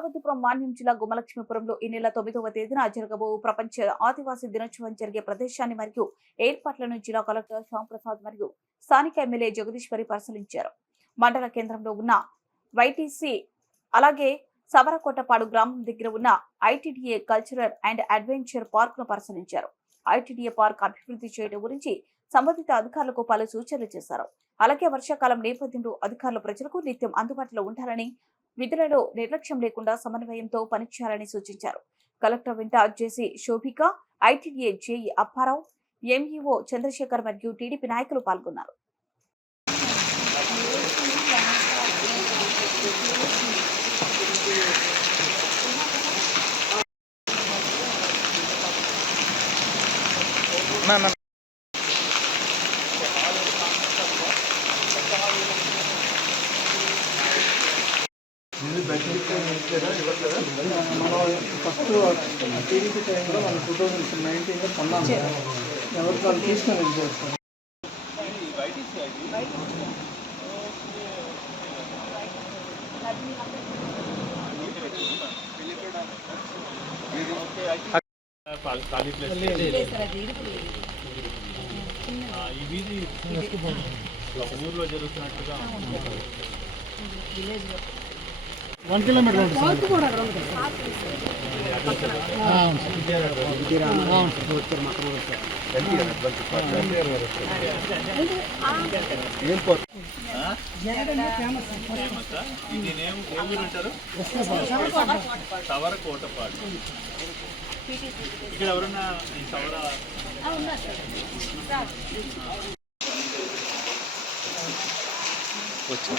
పార్వతీపురం మాన్యం జిల్లా గుమ్మలక్ష్మీపురంలో ఈ నెల 9వ తేదీన జరగబో ప్రపంచ ఆదివాసీ దినోత్సవం జరిగే ప్రదేశాన్ని మరియు ఏర్పాట్లను జిల్లా కలెక్టర్ శ్యాంప్రసాద్ మరియు స్థానిక ఎమ్మెల్యే జగదీశ్వరి పరిశీలించారు. మండల కేంద్రంలో ఉన్న వైటీసీ అలాగే సవరకోటపాడు గ్రామం దగ్గర ఉన్న ITDA cultural and adventure park ను పరిశీలించారు. ఐటీడీఏ పార్క్ అభివృద్ధి చేయడం గురించి సంబంధిత అధికారులకు పలు సూచనలు చేశారు. అలాగే వర్షాకాలం నేపథ్యంలో అధికారులు ప్రజలకు నిత్యం అందుబాటులో ఉండాలని, విధులలో నిర్లక్ష్యం లేకుండా సమన్వయంతో పనిచేయాలని సూచించారు. కలెక్టర్ వెంట JC Shobhika, ITDA JE Apparao, MEO Chandrashekar మరియు టీడీపీ నాయకులు పాల్గొన్నారు. ఫస్ట్ టీడీపీ టైంలో మనం 2019లో కొన్నాం. ఎవరికి వాళ్ళు తీసుకొని వెళ్ళిపోతారు. ఊర్లో జరుగుతున్నట్టుగా 1 కిలోమీటర్ సవరకోటపాడు. ఇక్కడ ఎవరన్నా సవర వచ్చి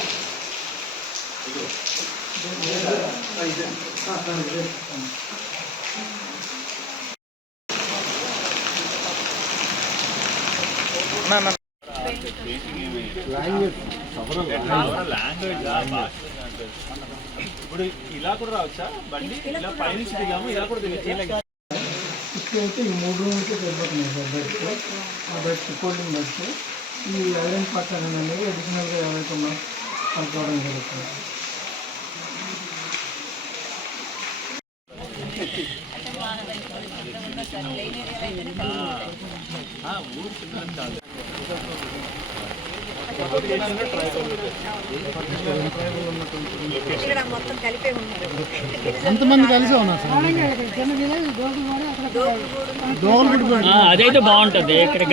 ఇప్పుడు ఇలా కూడా రావచ్చా? బండి ఇలా పైనుంచి దిగాము, ఇలా కూడా దిగచ్చు. ఇప్పుడైతే ఈ 3 రూమ్లకే సరిపోతున్నాయి సార్ బెడ్స్. ఆ బెడ్స్ ఫోల్డింగ్ బెడ్స్. ఈ ఐరన్ పక్కన అనేది అడిషనల్గా ఎవరైతే ఉన్నా అనుకోవడం జరుగుతుంది. ఎంతమంది కలిసి ఉన్నారు సార్? అదైతే బాగుంటుంది.